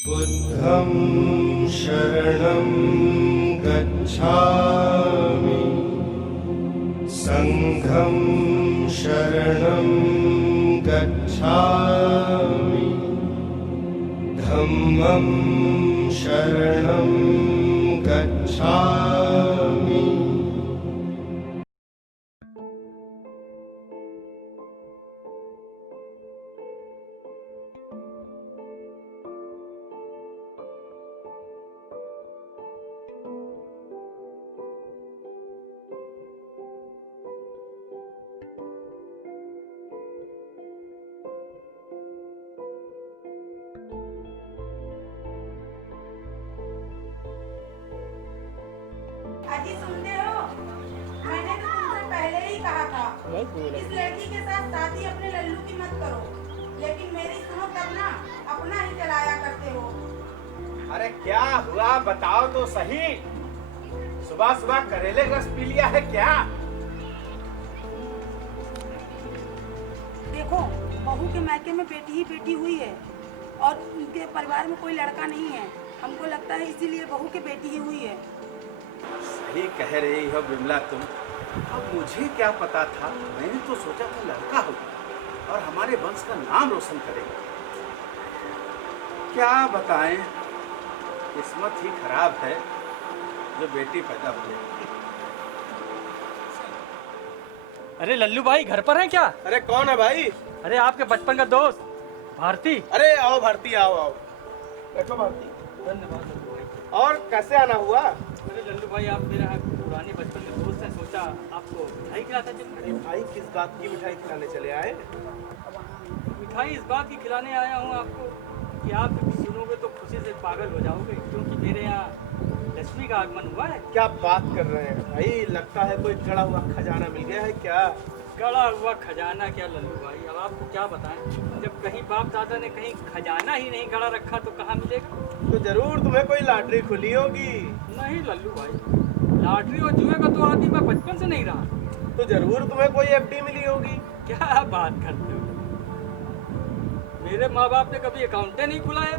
बुद्धं शरणं गच्छामि संघं शरणं गच्छामि धम्मं शरणं गच्छामि। अजी सुनते हो, मैंने तो तुमसे पहले ही कहा था इस लड़की के साथ शादी अपने लल्लू की मत करो, लेकिन मेरी सुनो तब ना अपना ही चलाया करते हो। अरे क्या हुआ बताओ तो सही। सुबह सुबह करेले रस पी लिया है क्या? देखो, बहू के मायके में बेटी ही बेटी हुई है और उनके परिवार में कोई लड़का नहीं है। हमको लगता है इसीलिए बहू की बेटी ही हुई है। सही कह रही हो बिमला तुम। अब मुझे क्या पता था, मैंने तो सोचा था लड़का होगा और हमारे वंश का नाम रोशन करेगा। क्या बताएं, किस्मत ही खराब है जो बेटी पैदा हुई। अरे लल्लू भाई घर पर हैं क्या? अरे कौन है भाई? अरे आपके बचपन का दोस्त भारती। अरे आओ भारती, आओ आओ, बैठो भारती। धन्यवाद लल्लू भाई। और कैसे आना हुआ? अरे लल्लू भाई आप मेरा पुराने बचपन के दोस्त हैं, सोचा आपको मिठाई खिलाता चलूं। अरे भाई किस बात की मिठाई खिलाने चले आए? मिठाई इस बात की खिलाने आया हूँ आपको कि आप जब सुनोगे तो खुशी से पागल हो जाओगे, क्योंकि मेरे यहाँ लक्ष्मी का आगमन हुआ है। क्या बात कर रहे हैं भाई? लगता है कोई गड़ा हुआ खजाना मिल गया है क्या? गड़ा हुआ खजाना क्या लल्लू भाई, अब आपको क्या बताएं, जब कहीं बाप दादा ने कहीं खजाना ही नहीं गड़ा रखा तो कहाँ मिलेगा? तो जरूर तुम्हें कोई लॉटरी खुली होगी। नहीं लल्लू भाई, लॉटरी और जुए का तो आदि मैं बचपन से नहीं रहा। तो जरूर तुम्हें कोई एफडी मिली होगी। क्या बात करते हो? मेरे माँ बाप ने कभी अकाउंट नहीं खुलाया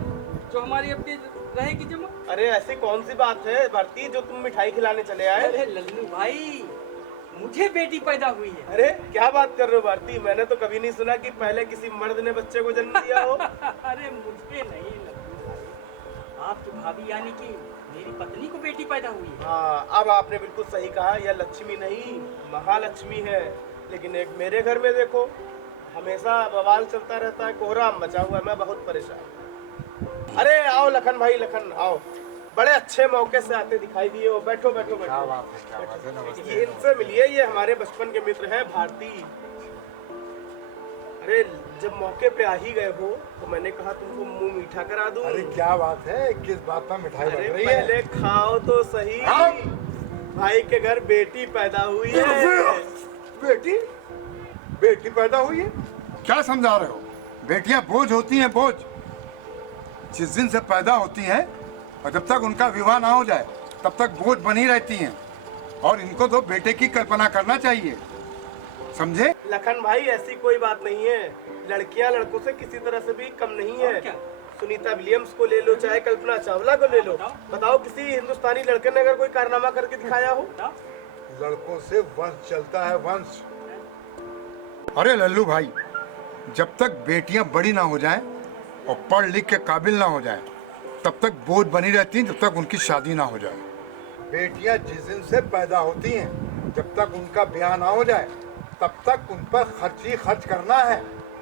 जो हमारी एफडी रहेगी जमा। अरे ऐसी कौन सी बात है भारती जो तुम मिठाई खिलाने चले आए? अरे लल्लू भाई, मुझे बेटी पैदा हुई है। अरे क्या बात कर रहे हो भारती? मैंने तो कभी नहीं सुना कि पहले किसी मर्द ने बच्चे को जन्म दिया हो। अरे मुझे नहीं लल्लू भाई, आपकी भाभी यानी कि मेरी पत्नी को बेटी पैदा हुई है। हाँ, अब आपने बिल्कुल सही कहा, यह लक्ष्मी नहीं महालक्ष्मी है। लेकिन एक मेरे घर में देखो, हमेशा बवाल चलता रहता है, कोहराम मचा हुआ है, मैं बहुत परेशान। अरे आओ लखन भाई, लखन आओ, बड़े अच्छे मौके से आते दिखाई दिए हो। बैठो बैठो बैठो। क्या बात है, नमस्ते। ये इनसे मिलिए, ये हमारे बचपन के मित्र हैं भारती। अरे जब मौके पे आ ही गए हो तो मैंने कहा तुमको मुंह मीठा करा दूं। अरे क्या बात है, किस बात पर मिठाई अरे बन रही है? पहले खाओ तो सही। भाई के घर बेटी पैदा हुई है। बेटी बेटी पैदा हुई है? क्या समझा रहे हो? बेटियां बोझ होती हैं, बोझ। जिस दिन से पैदा होती हैं और जब तक उनका विवाह ना हो जाए तब तक बोझ बनी रहती हैं, और इनको तो बेटे की कल्पना करना चाहिए, समझे? लखन भाई ऐसी कोई बात नहीं है, लड़कियां लड़कों से किसी तरह से भी कम नहीं है। सुनीता विलियम्स को ले लो, चाहे कल्पना चावला को ले लो। बताओ किसी हिंदुस्तानी लड़के ने अगर कोई कारनामा करके दिखाया हो? लड़कों से वंश चलता है, वंश। अरे लल्लू भाई, जब तक बेटियां बड़ी ना हो जाएं और पढ़ लिख के काबिल ना हो जाएं, तब तक बोझ बनी रहती हैं, जब तक उनकी शादी ना हो जाए। बेटियां जिस दिन से पैदा होती हैं, जब तक उनका ब्याह ना हो जाए तब तक उन पर खर्च ही खर्च करना है,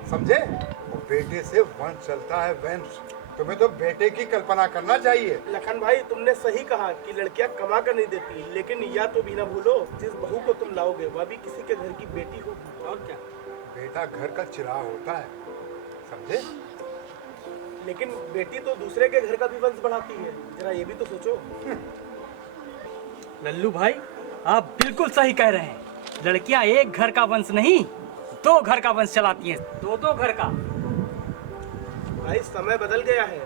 समझे? और बेटे से वंश चलता है, वंश। तुम्हें तो बेटे की कल्पना करना चाहिए। लखन भाई तुमने सही कहा कि लड़कियां कमा कर नहीं देती, लेकिन या तो भी ना भूलो, जिस बहू को तुम लाओगे वह भी किसी के घर की बेटी होगी। और क्या? बेटा घर का चिराग होता है, समझे? लेकिन बेटी तो दूसरे के घर का भी वंश बढ़ाती है, जरा ये भी तो सोचो। लल्लू भाई आप बिल्कुल सही कह रहे हैं, लड़कियां एक घर का वंश नहीं, दो घर का वंश चलाती हैं, दो घर का। भाई समय बदल गया है,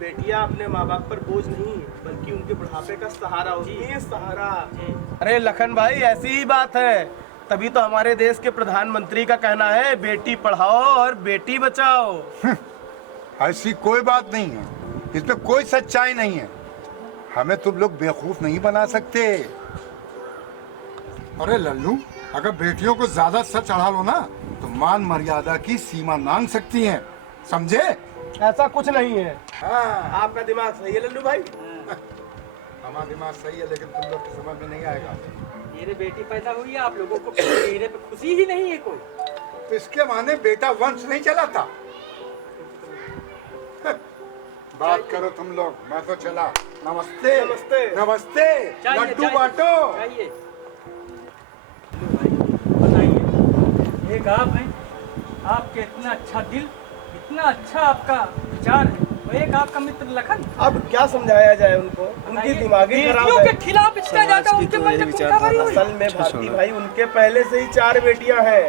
बेटियां अपने माँ बाप पर बोझ नहीं बल्कि उनके बुढ़ापे का सहारा होती है, सहारा। अरे लखन भाई ऐसी ही बात है, तभी तो हमारे देश के प्रधानमंत्री का कहना है बेटी पढ़ाओ और बेटी बचाओ। ऐसी कोई बात नहीं है, इसमें कोई सच्चाई नहीं है। हमें तुम लोग बेवकूफ नहीं बना सकते। अरे लल्लू, अगर बेटियों को ज्यादा सर चढ़ा लो ना तो मान मर्यादा की सीमा नांग सकती हैं, समझे? ऐसा कुछ नहीं है। हाँ, आपका दिमाग सही है लल्लू भाई। हमारा दिमाग सही है लेकिन तुम लोग की समझ में नहीं आएगा। मेरे बेटी पैदा हुई है, आप लोगों को मेरे पे खुशी ही नहीं है कोई। तो इसके माने बेटा वंश नहीं चला था। बात करो तुम लोग, मैं तो चला। नमस्ते नमस्ते। नमस्ते। लड्डू बांटो। चाहिए बताइए, एक आप हैं, आपके इतना अच्छा दिल, इतना अच्छा आपका विचार है, और एक आपका मित्र लखन। अब क्या समझाया जाए उनको, उनकी दिमागी खराब बेटियों है। के खिलाफ इतना ज्यादा उनके मन में कुंठा भरी हुई। असल में भारती भाई, उनके पहले से ही 4 बेटियां हैं,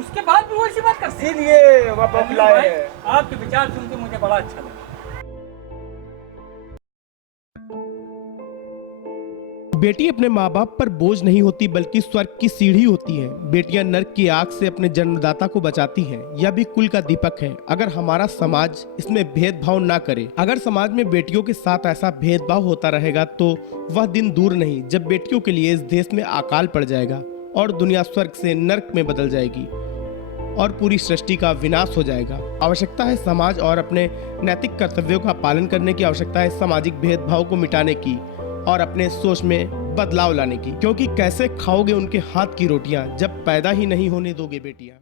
उसके बाद भी वो ऐसी बात करते हैं। इसीलिए वह बबलाए हैं। आपके विचार सुन के मुझे बड़ा अच्छा लगा। बेटी अपने माँ बाप पर बोझ नहीं होती बल्कि स्वर्ग की सीढ़ी होती है। बेटियां नर्क की आग से अपने जन्मदाता को बचाती हैं। यह भी कुल का दीपक है। अगर हमारा समाज इसमें भेदभाव ना करे, अगर समाज में बेटियों के साथ ऐसा भेदभाव होता रहेगा तो वह दिन दूर नहीं जब बेटियों के लिए इस देश में अकाल पड़ जाएगा और दुनिया स्वर्ग से नर्क में बदल जाएगी और पूरी सृष्टि का विनाश हो जाएगा। आवश्यकता है समाज और अपने नैतिक कर्तव्यों का पालन करने की। आवश्यकता है सामाजिक भेदभाव को मिटाने की और अपने सोच में बदलाव लाने की, क्योंकि कैसे खाओगे उनके हाथ की रोटियां जब पैदा ही नहीं होने दोगे बेटियां।